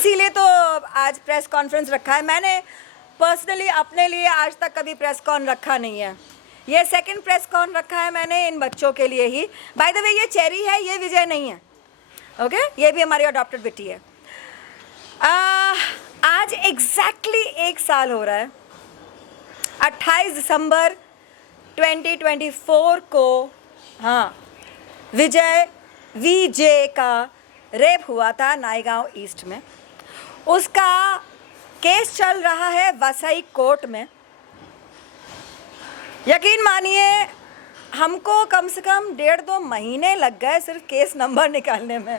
इसीलिए तो आज प्रेस कॉन्फ्रेंस रखा है। मैंने पर्सनली अपने लिए आज तक कभी प्रेस कॉन रखा नहीं है। ये सेकंड प्रेस कॉन रखा है मैंने इन बच्चों के लिए ही। बाय द वे ये चेरी है, ये विजय नहीं है। ओके ये भी हमारी अडॉप्टेड बेटी है। आज एग्जैक्टली 1 साल हो रहा है। 28 दिसंबर 2024 को हाँ विजय का रेप हुआ था नायगांव ईस्ट में। उसका केस चल रहा है वसई कोर्ट में। यकीन मानिए हमको कम से कम 1.5-2 महीने लग गए सिर्फ केस नंबर निकालने में।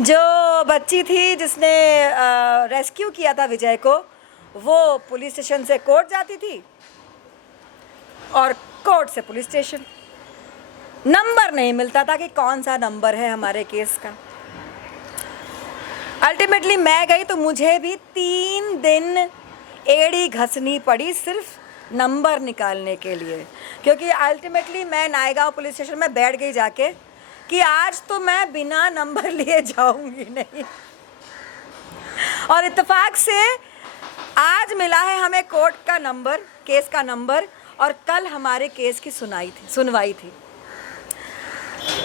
जो बच्ची थी जिसने रेस्क्यू किया था विजय को, वो पुलिस स्टेशन से कोर्ट जाती थी और कोर्ट से पुलिस स्टेशन। नंबर नहीं मिलता था कि कौन सा नंबर है हमारे केस का। अल्टीमेटली मैं गई तो मुझे भी 3 दिन एड़ी घसनी पड़ी सिर्फ नंबर निकालने के लिए, क्योंकि अल्टीमेटली मैं नायगांव पुलिस स्टेशन में बैठ गई जाके कि आज तो मैं बिना नंबर लिए जाऊंगी नहीं। और इत्तेफाक से आज मिला है हमें कोर्ट का नंबर, केस का नंबर, और कल हमारे केस की सुनवाई थी।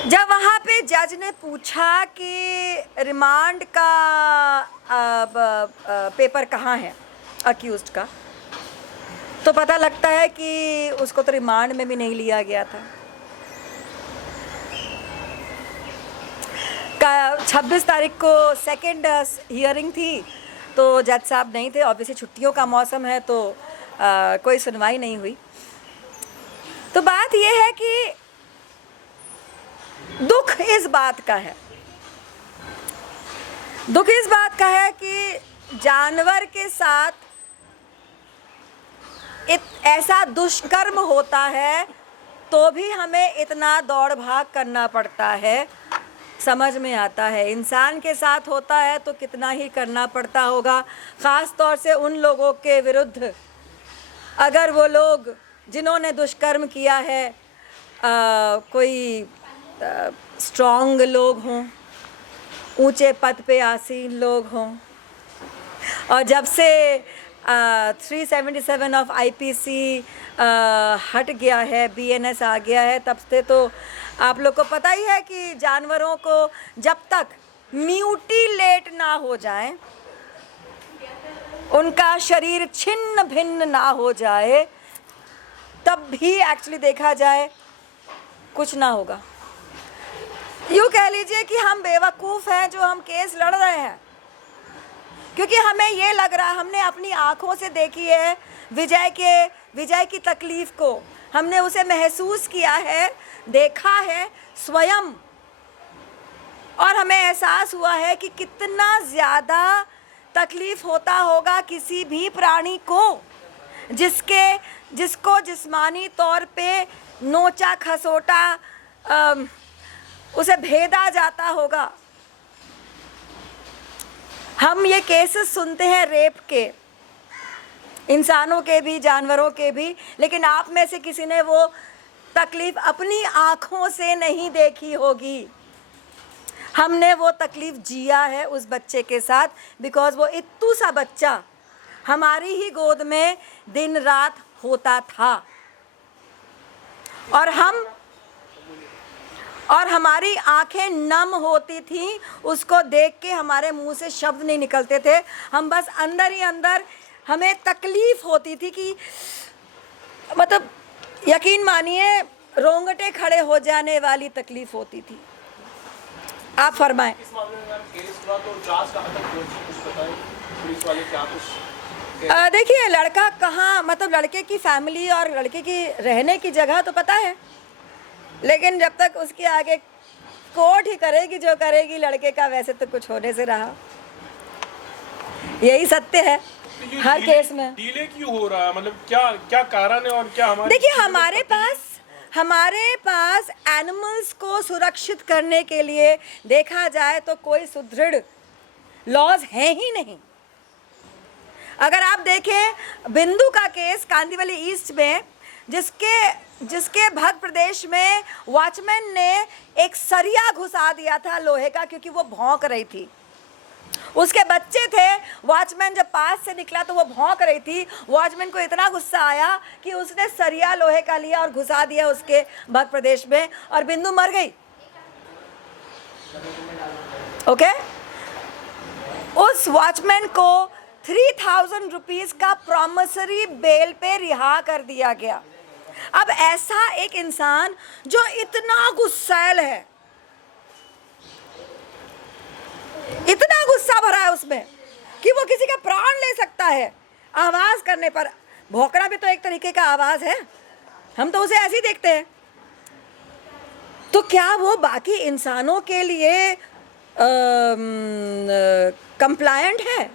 जब वहाँ पे जज ने पूछा कि रिमांड का पेपर कहाँ है अक्यूज्ड का, तो पता लगता है कि उसको तो रिमांड में भी नहीं लिया गया था। 26 तारीख को सेकंड हियरिंग थी तो जज साहब नहीं थे। ऑब्वियसली छुट्टियों का मौसम है तो कोई सुनवाई नहीं हुई। तो बात यह है कि दुख इस बात का है कि जानवर के साथ ऐसा दुष्कर्म होता है तो भी हमें इतना दौड़ भाग करना पड़ता है। समझ में आता है इंसान के साथ होता है तो कितना ही करना पड़ता होगा, ख़ास तौर से उन लोगों के विरुद्ध अगर वो लोग जिन्होंने दुष्कर्म किया है कोई स्ट्रॉन्ग लोग हों, ऊंचे पद पे आसीन लोग हों। और जब से 377 ऑफ आईपीसी हट गया है, बीएनएस आ गया है, तब से तो आप लोग को पता ही है कि जानवरों को जब तक म्यूटिलेट ना हो जाए, उनका शरीर छिन्न भिन्न ना हो जाए, तब भी एक्चुअली देखा जाए कुछ ना होगा। यूँ कह लीजिए कि हम बेवकूफ़ हैं जो हम केस लड़ रहे हैं, क्योंकि हमें ये लग रहा है, हमने अपनी आँखों से देखी है विजय की तकलीफ़ को, हमने उसे महसूस किया है, देखा है स्वयं, और हमें एहसास हुआ है कि कितना ज़्यादा तकलीफ़ होता होगा किसी भी प्राणी को जिसको जिस्मानी तौर पे नोचा खसोटा उसे भेदा जाता होगा। हम ये केसेस सुनते हैं रेप के, इंसानों के भी जानवरों के भी, लेकिन आप में से किसी ने वो तकलीफ़ अपनी आँखों से नहीं देखी होगी। हमने वो तकलीफ़ जिया है उस बच्चे के साथ, बिकॉज़ वो इत्तू सा बच्चा हमारी ही गोद में दिन रात होता था, और हमारी आंखें नम होती थी उसको देख के, हमारे मुंह से शब्द नहीं निकलते थे, हम बस अंदर ही अंदर हमें तकलीफ़ होती थी कि मतलब यकीन मानिए रोंगटे खड़े हो जाने वाली तकलीफ़ होती थी। आप फरमाएं। इस मामले में केस हुआ तो जांच कहाँ तक पहुंची, कुछ बताएं, पुलिस वाले क्या कुछ? देखिए लड़का कहाँ, मतलब लड़के की फैमिली और लड़के की रहने की जगह तो पता है, लेकिन जब तक उसके आगे कोर्ट ही करेगी जो करेगी लड़के का, वैसे तो कुछ होने से रहा। यही सत्य है हर केस में। डिले क्यों हो रहा है, मतलब क्या कारण है और क्या हमारे? देखिए हमारे पास एनिमल्स को सुरक्षित करने के लिए देखा जाए तो कोई सुदृढ़ लॉज हैं ही नहीं। अगर आप देखें बिंदु का केस कांदिवली ईस्ट में, जिसके जिसके भद्र प्रदेश में वॉचमैन ने एक सरिया घुसा दिया था लोहे का, क्योंकि वो भौंक रही थी। उसके बच्चे थे, वॉचमैन जब पास से निकला तो वो भौंक रही थी। वॉचमैन को इतना गुस्सा आया कि उसने सरिया लोहे का लिया और घुसा दिया उसके मध्य प्रदेश में, और बिंदु मर गई। ओके, उस वॉचमैन को 3000 रुपीज का प्रॉमिसरी बेल पे रिहा कर दिया गया। अब ऐसा एक इंसान जो इतना गुस्सैल है, इतना गुस्सा भरा है उसमें कि वो किसी का प्राण ले सकता है आवाज करने पर। भौंकना भी तो एक तरीके का आवाज है, हम तो उसे ऐसे ही देखते हैं। तो क्या वो बाकी इंसानों के लिए कंप्लायंट है?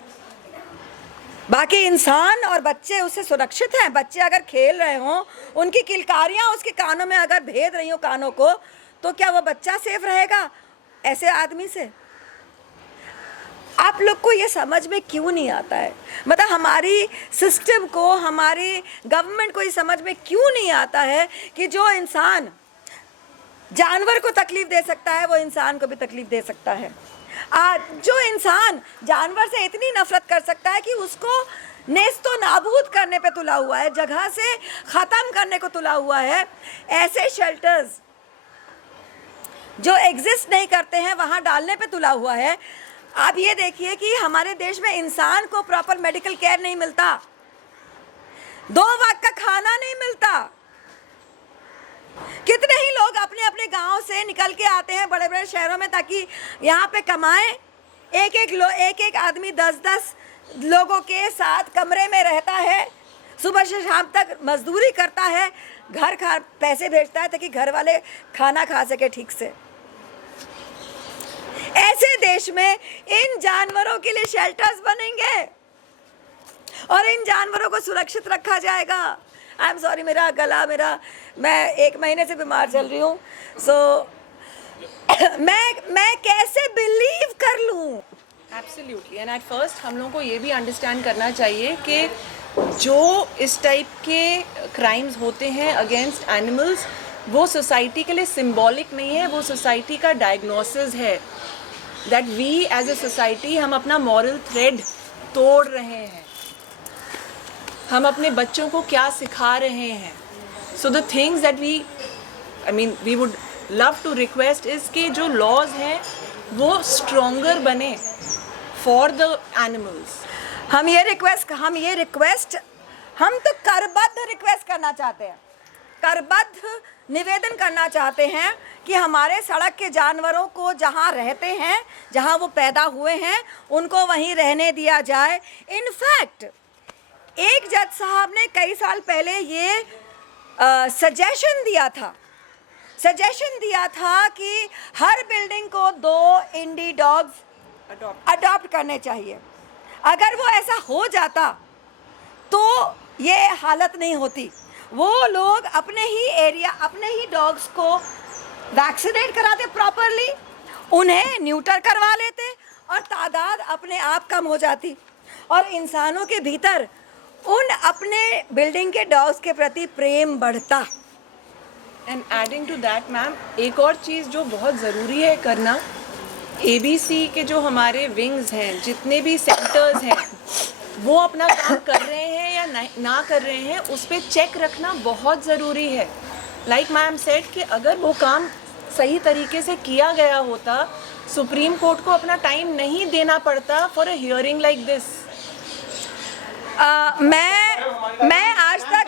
बाकी इंसान और बच्चे उससे सुरक्षित हैं? बच्चे अगर खेल रहे हों, उनकी किलकारियां उसके कानों में अगर भेद रही हो कानों को, तो क्या वो बच्चा सेफ रहेगा ऐसे आदमी से? आप लोग को ये समझ में क्यों नहीं आता है? मतलब हमारी सिस्टम को, हमारी गवर्नमेंट को ये समझ में क्यों नहीं आता है कि जो इंसान जानवर को तकलीफ दे सकता है वो इंसान को भी तकलीफ दे सकता है। जो इंसान जानवर से इतनी नफरत कर सकता है कि उसको नेस्तो नाबूद करने पे तुला हुआ है, जगह से ख़त्म करने को तुला हुआ है, ऐसे शेल्टर्स जो एग्जिस्ट नहीं करते हैं वहाँ डालने पे तुला हुआ है। आप ये देखिए कि हमारे देश में इंसान को प्रॉपर मेडिकल केयर नहीं मिलता, 2 वक्त का खाना नहीं मिलता। कितने ही लोग अपने अपने गांव से निकल के आते हैं बड़े बड़े शहरों में ताकि यहाँ पे कमाएं। एक एक आदमी 10-10 लोगों के साथ कमरे में रहता है, सुबह से शाम तक मजदूरी करता है, घर पैसे भेजता है ताकि घर वाले खाना खा सके ठीक से। ऐसे देश में इन जानवरों के लिए शेल्टर्स बनेंगे और इन जानवरों को सुरक्षित रखा जाएगा। आई एम सॉरी, मैं 1 महीने से बीमार चल रही हूँ, मैं कैसे बिलीव कर लूँ? एब्सोल्युटली, एंड एट फर्स्ट हम लोगों को ये भी अंडरस्टैंड करना चाहिए कि जो इस टाइप के क्राइम्स होते हैं अगेंस्ट एनिमल्स, वो सोसाइटी के लिए सिंबॉलिक नहीं है, वो सोसाइटी का डायग्नोसिस है। That we as a society हम अपना मॉरल थ्रेड तोड़ रहे हैं, हम अपने बच्चों को क्या सिखा रहे हैं। So the things that we would love to request is कि जो लॉज हैं वो स्ट्रॉन्गर बने फॉर द एनिमल्स। हम तो करबद्ध रिक्वेस्ट करना चाहते हैं, करबद्ध निवेदन करना चाहते हैं कि हमारे सड़क के जानवरों को जहाँ रहते हैं, जहाँ वो पैदा हुए हैं, उनको वहीं रहने दिया जाए। इनफैक्ट एक जज साहब ने कई साल पहले ये सजेशन दिया था कि हर बिल्डिंग को 2 इंडी डॉग्स अडॉप्ट करने चाहिए। अगर वो ऐसा हो जाता तो ये हालत नहीं होती। वो लोग अपने ही डॉग्स को वैक्सीनेट कराते प्रॉपरली, उन्हें न्यूटर करवा लेते और तादाद अपने आप कम हो जाती और इंसानों के भीतर उन अपने बिल्डिंग के डॉग्स के प्रति प्रेम बढ़ता। And adding to that ma'am, एक और चीज़ जो बहुत ज़रूरी है करना, ABC के जो हमारे विंग्स हैं, जितने भी सेंटर्स हैं, वो अपना काम कर रहे हैं या ना कर रहे हैं, उस पर चेक रखना बहुत ज़रूरी है। लाइक मैम सेड कि अगर वो काम सही तरीके से किया गया होता, सुप्रीम कोर्ट को अपना टाइम नहीं देना पड़ता for a hearing like this. मैं आज तक,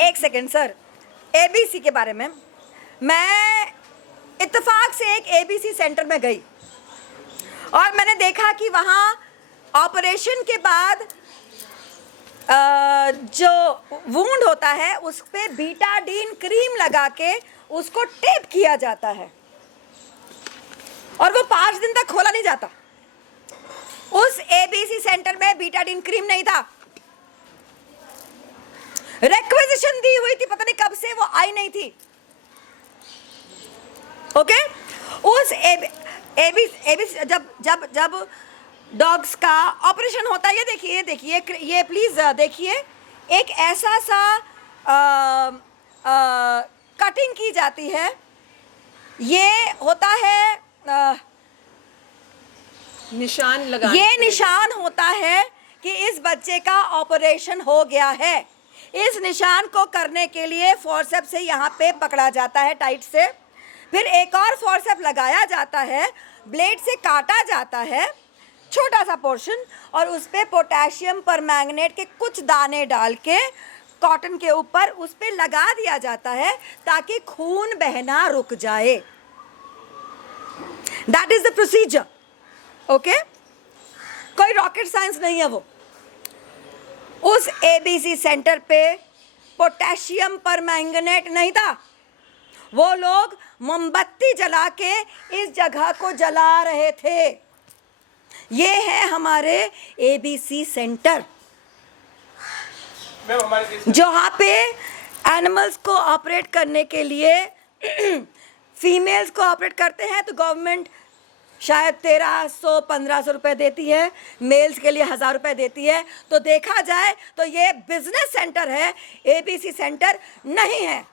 एक सेकेंड सर, ABC के बारे में मैं इत्तेफाक से एक ABC सेंटर में गई और मैंने देखा कि वहाँ ऑपरेशन के बाद जो वुंड होता है उस पर बीटाडीन क्रीम लगा के उसको टेप किया जाता है और वो 5 दिन तक खोला नहीं जाता। उस ABC सेंटर में बीटाडीन क्रीम नहीं था, रिक्वेजिशन दी हुई थी, पता नहीं कब से वो आई नहीं थी। ओके, उस ABC जब डॉग्स का ऑपरेशन होता है, ये देखिए ये प्लीज देखिए, एक ऐसा सा टारगेटिंग की जाती है, ये होता है निशान लगा, ये निशान होता है कि इस बच्चे का ऑपरेशन हो गया है। इस निशान को करने के लिए फोर्सेप से यहाँ पे पकड़ा जाता है टाइट से, फिर एक और फोर्सेप लगाया जाता है, ब्लेड से काटा जाता है छोटा सा पोर्शन, और उस पर पोटेशियम परमैंगनेट के कुछ दाने डाल के कॉटन के ऊपर उस पर लगा दिया जाता है ताकि खून बहना रुक जाए। That is the procedure. Okay, कोई रॉकेट साइंस नहीं है वो। उस एबीसी सेंटर पे पोटेशियम परमैंगनेट नहीं था, वो लोग मोमबत्ती जला के इस जगह को जला रहे थे। ये है हमारे एबीसी सेंटर, मैम हमारे देश में जहाँ पे एनिमल्स को ऑपरेट करने के लिए फीमेल्स को ऑपरेट करते हैं तो गवर्नमेंट शायद 1300-1500 रुपये देती है, मेल्स के लिए 1000 रुपये देती है। तो देखा जाए तो ये बिजनेस सेंटर है, एबीसी सेंटर नहीं है।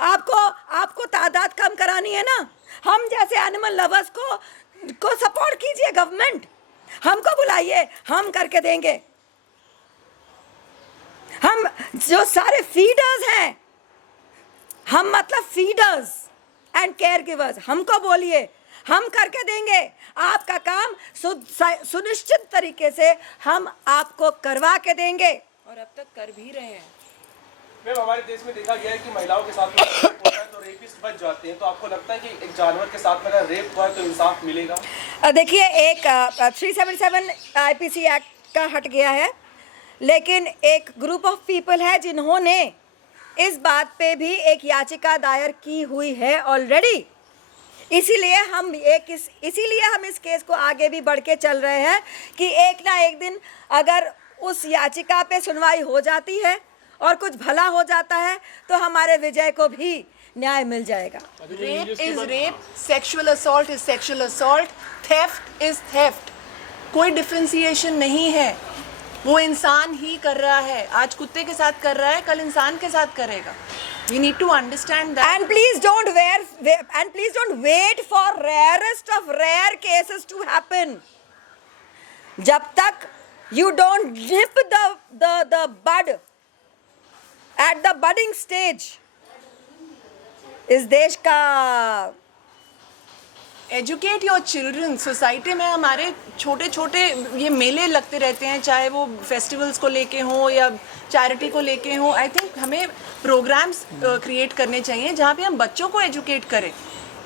आपको तादाद कम करानी है ना, हम जैसे एनिमल लवर्स को सपोर्ट कीजिए, गवर्नमेंट हमको बुलाइए, हम करके देंगे। हम जो सारे फीडर्स हैं, हम मतलब फीडर्स एंड केयर गिवर्स, हमको बोलिए, हम करके देंगे। आपका काम सुनिश्चित तरीके से हम आपको करवा के देंगे, और अब तक कर भी रहे हैं। मैम हमारे देश में देखा गया है कि महिलाओं के साथ में रेप होता है तो रेपिस्ट बच जाते हैं, तो आपको लगता है कि एक जानवर के साथ में अगर रेप हुआ है तो इंसाफ मिलेगा? देखिए, एक 377 आईपीसी एक्ट का हट गया है, लेकिन एक ग्रुप ऑफ पीपल है जिन्होंने इस बात पे भी एक याचिका दायर की हुई है ऑलरेडी। इसीलिए हम इस केस को आगे भी बढ़ के चल रहे हैं कि एक ना एक दिन अगर उस याचिका पे सुनवाई हो जाती है और कुछ भला हो जाता है तो हमारे विजय को भी न्याय मिल जाएगा। Rape is rape, sexual assault is sexual assault, theft is theft. कोई डिफ्रेंसिएशन नहीं है, वो इंसान ही कर रहा है। आज कुत्ते के साथ कर रहा है, कल इंसान के साथ करेगा। We need to understand that. And please don't wait for rarest of rare cases to happen. जब तक you don't nip the bud at the budding stage, इस देश का एजुकेट योर चिल्ड्रन। सोसाइटी में हमारे छोटे छोटे ये मेले लगते रहते हैं, चाहे वो फेस्टिवल्स को लेके हों या चैरिटी को लेके हों। आई थिंक हमें प्रोग्राम्स क्रिएट करने चाहिए जहाँ पे हम बच्चों को एजुकेट करें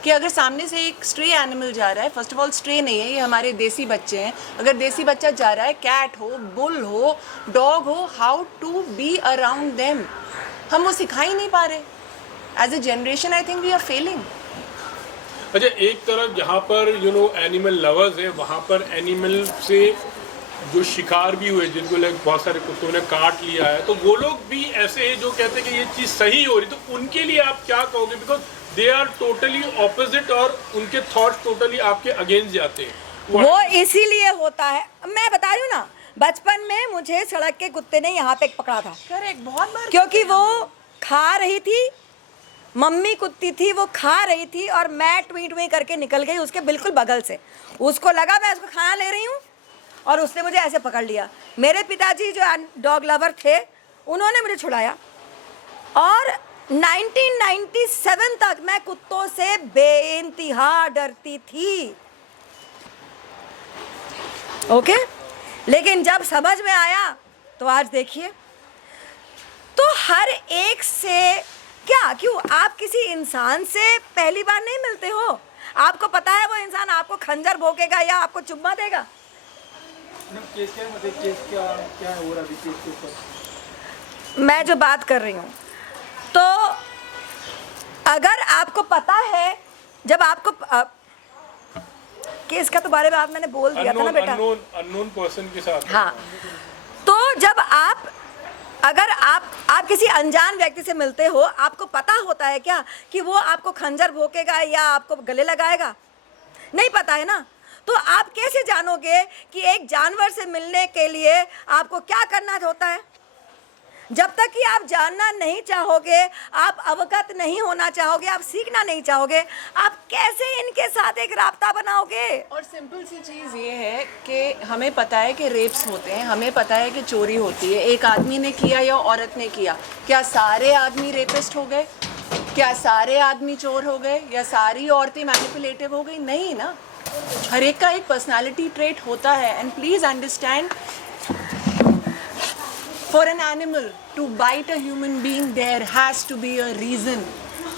कि अगर सामने से एक स्ट्रे एनिमल जा रहा है, फर्स्ट ऑफ ऑल स्ट्रे नहीं है, ये हमारे देसी बच्चे हैं। अगर देसी बच्चा जा रहा है, कैट हो, बुल हो, डॉग हो, how to be around them, हम वो सिखा ही नहीं पा रहे। As a generation I think we are failing. अच्छा, एक तरफ जहाँ पर एनिमल लवर्स है, वहाँ पर एनिमल से जो शिकार भी हुए, जिनको बहुत सारे कुत्तों ने काट लिया है, तो वो लोग भी ऐसे हैं जो कहते हैं कि ये चीज़ सही हो रही, तो उनके लिए आप क्या कहोगे? Because they are totally opposite और उनके थॉट्स टोटली आपके अगेंस्ट जाते हैं। वो इसीलिए होता है, मैं बता रही हूँ ना, बचपन में मुझे सड़क के कुत्ते ने यहाँ पे पकड़ा था। करेक्ट, बहुत बार। क्योंकि वो खा रही थी, मम्मी कुत्ती थी, वो खा रही थी और मैं टुई करके निकल गई उसके बिल्कुल बगल से। उसको लगा मैं उसको खाना ले रही हूँ और उसने मुझे ऐसे पकड़ लिया। मेरे पिताजी जो डॉग लवर थे, उन्होंने मुझे छुड़ाया और 1997 तक मैं कुत्तों से बेइंतहा डरती थी। ओके, लेकिन जब समझ में आया तो आज देखिए, तो हर एक से क्यों आप किसी इंसान से पहली बार नहीं मिलते हो? आपको पता है वो इंसान आपको खंजर भोंकेगा या आपको चुम्मा देगा? क्या हो रहा है? मैं जो बात कर रही हूँ, तो अगर आपको पता है, जब आपको केस का तो बारे में मैंने बोल दिया था ना बेटा, अननोन पर्सन के साथ। हाँ, तो जब अगर आप किसी अनजान व्यक्ति से मिलते हो, आपको पता होता है क्या कि वो आपको खंजर भोंकेगा या आपको गले लगाएगा? नहीं पता है ना। तो आप कैसे जानोगे कि एक जानवर से मिलने के लिए आपको क्या करना होता है? जब तक कि आप जानना नहीं चाहोगे, आप अवगत नहीं होना चाहोगे, आप सीखना नहीं चाहोगे, आप कैसे इनके साथ एक राब्ता बनाओगे? और सिंपल सी चीज़ ये है कि हमें पता है कि रेप्स होते हैं, हमें पता है कि चोरी होती है, एक आदमी ने किया या औरत ने किया, क्या सारे आदमी रेपिस्ट हो गए? क्या सारे आदमी चोर हो गए या सारी औरतें मैनिपुलेटिव हो गई? नहीं ना, हर एक का एक पर्सनालिटी ट्रेट होता है। And please understand, for an animal to bite a human being there has to be a reason.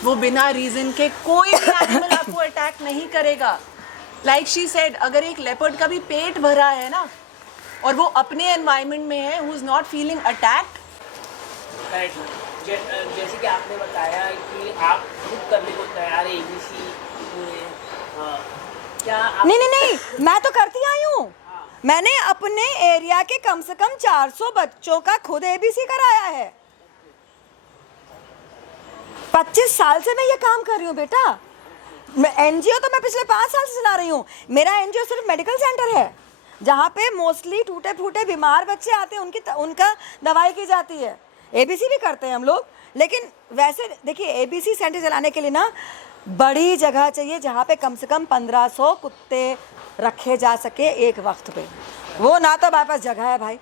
वो बिना रीज़न के कोई भी एनिमल आपको अटैक नहीं करेगा। लाइक शी सेड, अगर एक लेपर्ड का भी पेट भरा है ना और वो अपने एनवायरनमेंट में है, who is not feeling attacked. जैसे कि आपने बताया कि आप खुद करने को तैयार है ABC में, क्या आप नहीं, मैं तो करती आई हूँ। मैंने अपने एरिया के कम से कम 400 बच्चों का खुद ABC कराया है। 25 साल से मैं ये काम कर रही हूँ बेटा। NGO तो मैं पिछले 5 साल से चला रही हूँ। मेरा NGO सिर्फ मेडिकल सेंटर है जहाँ पे मोस्टली टूटे फूटे बीमार बच्चे आते हैं, उनका दवाई की जाती है। ABC भी करते हैं हम लोग, लेकिन वैसे देखिए ABC सेंटर चलाने के लिए ना बड़ी जगह चाहिए जहाँ पे कम से कम 1500 कुत्ते रखे जा सके एक वक्त पे। वो ना तो हमारे पास जगह है भाई,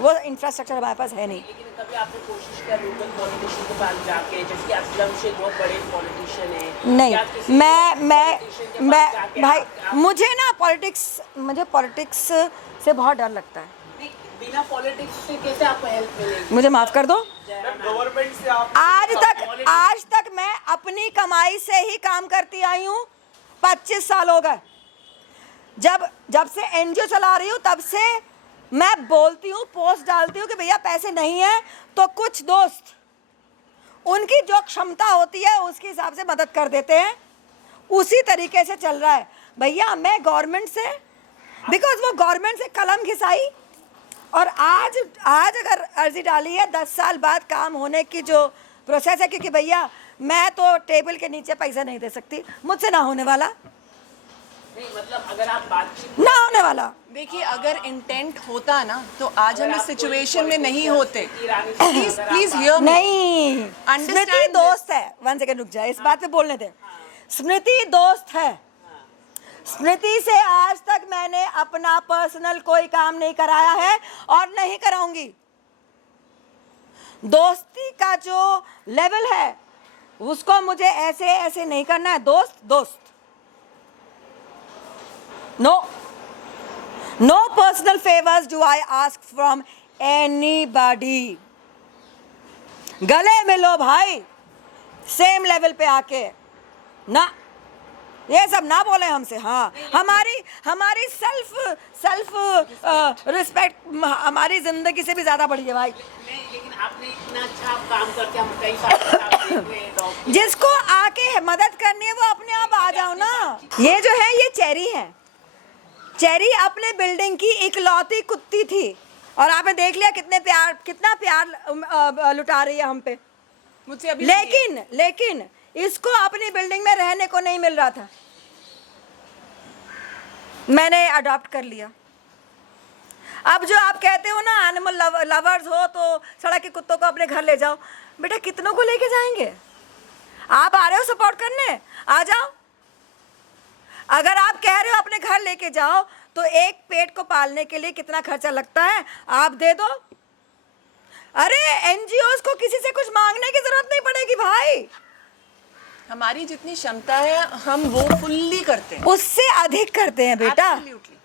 वो इंफ्रास्ट्रक्चर हमारे पास है नहीं। लेकिन कभी आपने कोशिश किया लोकल पॉलिटिशियन के पास जाके, जैसे कि असलम शेख बहुत बड़े पॉलिटिशियन है? नहीं, क्या किसी मैं politician के पास जाके भाई, आप- मुझे ना पॉलिटिक्स से बहुत डर लगता है। नहीं, बिना पॉलिटिक्स से कैसे आपको हेल्प मिलेगी? मुझे माफ़ कर दो। गवर्नमेंट से आप आज तक मैं अपनी कमाई से ही काम करती आई हूँ। 25 साल हो गए। जब से NGO चला रही हूँ तब से मैं बोलती हूँ, पोस्ट डालती हूँ कि भैया पैसे नहीं है तो कुछ दोस्त उनकी जो क्षमता होती है उसके हिसाब से मदद कर देते हैं। उसी तरीके से चल रहा है भैया। मैं गवर्नमेंट से, बिकॉज वो गवर्नमेंट से कलम घिसाई और आज अगर अर्जी डाली है 10 साल बाद काम होने की जो प्रोसेस है, क्योंकि भैया मैं तो टेबल के नीचे पैसा नहीं दे सकती, मुझसे ना होने वाला, नहीं मतलब अगर आप बातचीत ना होने वाला। देखिए, अगर इंटेंट होता ना तो आज हम इस सिचुएशन में नहीं होते। ईरानी से प्लीज अगर प्लीज आप- हियर मी। नहीं, Understand स्मृति this. दोस्त है। 1 सेकंड रुक जाए, इस बात पे बोलने दे। स्मृति दोस्त है। स्मृति से आज तक मैंने अपना पर्सनल कोई काम नहीं कराया है और नहीं कराऊंगी। दोस्ती का जो लेवल है उसको मुझे ऐसे नहीं करना है। दोस्त no personal favors do I ask from anybody। गले मिलो भाई, सेम लेवल पे आके ना, ये सब ना बोले हमसे। हाँ, हमारी सेल्फ रिस्पेक्ट हमारी जिंदगी से भी ज्यादा बड़ी है भाई। नहीं, लेकिन आपने इतना अच्छा काम करके हम कई साल से आप देख रहे हैं डॉग। जिसको आके मदद करनी है वो अपने आप आ जाओ ना। ये जो है ये चेरी है। चेरी अपने बिल्डिंग की इकलौती कुत्ती थी और आपने देख लिया कितना प्यार लुटा रही है हम पे। मुझसे अभी लेकिन इसको अपनी बिल्डिंग में रहने को नहीं मिल रहा था, मैंने अडॉप्ट कर लिया। अब जो आप कहते हो ना एनिमल लवर्स हो तो सड़क के कुत्तों को अपने घर ले जाओ, बेटा कितनों को लेके जाएंगे? आप आ रहे हो सपोर्ट करने, आ जाओ। अगर आप कह रहे हो अपने घर लेके जाओ तो एक पेट को पालने के लिए कितना खर्चा लगता है आप दे दो। अरे NGOs को किसी से कुछ मांगने की जरूरत नहीं पड़ेगी भाई। हमारी जितनी क्षमता है हम वो फुल्ली करते हैं। उससे अधिक करते हैं बेटा। Absolutely.